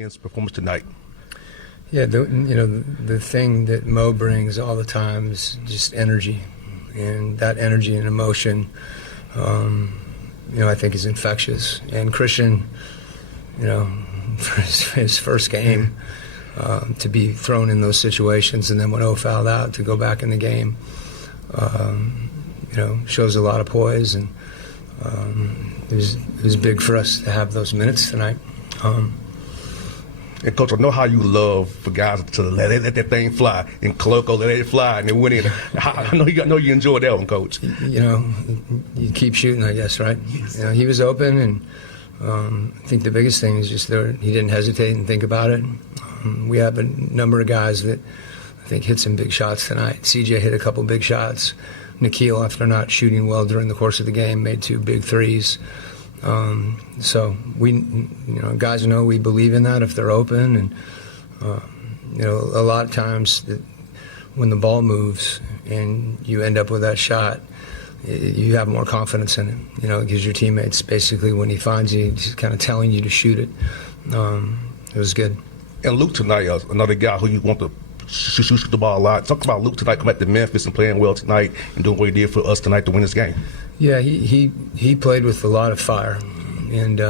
men's performance tonight? Yeah, the thing that Mo brings all the time is just energy, and that energy and emotion, I think is infectious. And Christian, for his first game, to be thrown in those situations, and then when O fouled out, to go back in the game, shows a lot of poise, and it was big for us to have those minutes tonight. And Coach, I know how you love for guys to let that thing fly. In Coloco, let it fly, and then win it. I know you enjoyed that one, Coach. You keep shooting, I guess, right? He was open, and I think the biggest thing is just he didn't hesitate and think about it. We have a number of guys that I think hit some big shots tonight. CJ hit a couple big shots. Nikhil, after not shooting well during the course of the game, made 2 big threes. So we, guys know we believe in that if they're open, and a lot of times when the ball moves and you end up with that shot, you have more confidence in it. Because your teammates basically, when he finds you, he's kind of telling you to shoot it. It was good. And Luke tonight, another guy who you want to shoot the ball a lot. Talk about Luke tonight, coming back to Memphis and playing well tonight and doing what he did for us tonight to win this game. Yeah, he played with a lot of fire, and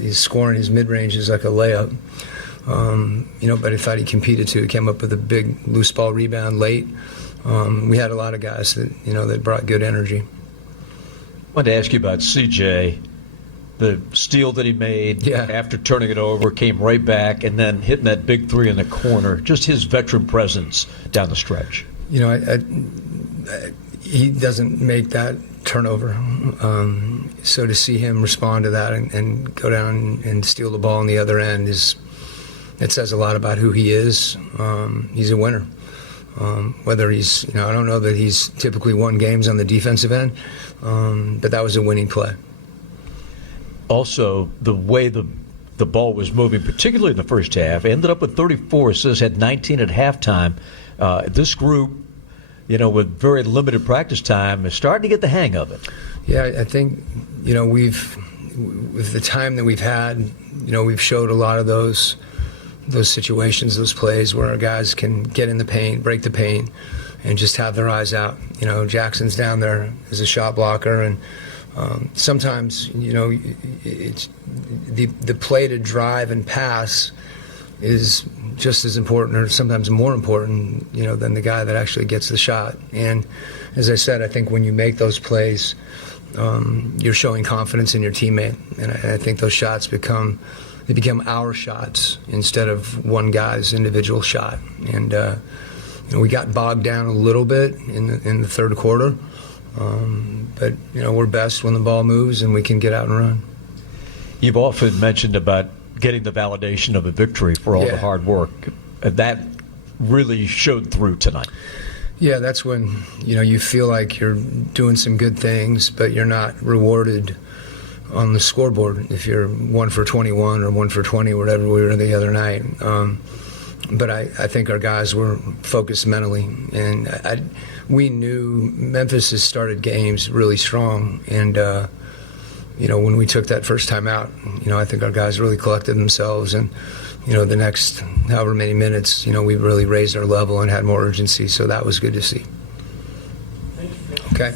he's scoring his mid range is like a layup. But I thought he competed too. He came up with a big loose ball rebound late. We had a lot of guys that brought good energy. I wanted to ask you about CJ. The steal that he made after turning it over, came right back, and then hitting that big 3 in the corner. Just his veteran presence down the stretch. He doesn't make that turnover. So to see him respond to that and go down and steal the ball on the other end it says a lot about who he is. He's a winner. Whether he's, I don't know that he's typically won games on the defensive end, but that was a winning play. Also, the way the ball was moving, particularly in the first half, ended up with 34 assists, had 19 at halftime. This group, with very limited practice time, is starting to get the hang of it. Yeah, I think, with the time that we've had, we've showed a lot of those situations, those plays where our guys can get in the paint, break the paint, and just have their eyes out. Jackson's down there as a shot blocker, and sometimes, it's the play to drive and pass is just as important, or sometimes more important, than the guy that actually gets the shot. And as I said, I think when you make those plays, you're showing confidence in your teammate, and I think those shots become our shots instead of one guy's individual shot. And we got bogged down a little bit in the third quarter. But we're best when the ball moves and we can get out and run. You've often mentioned about getting the validation of a victory for all the hard work. That really showed through tonight. Yeah, that's when you feel like you're doing some good things, but you're not rewarded on the scoreboard if you're 1 for 21 or 1 for 20, whatever we were the other night. But I think our guys were focused mentally, and we knew Memphis has started games really strong, and when we took that first time out, I think our guys really collected themselves, and the next however many minutes, we really raised our level and had more urgency, so that was good to see. Okay.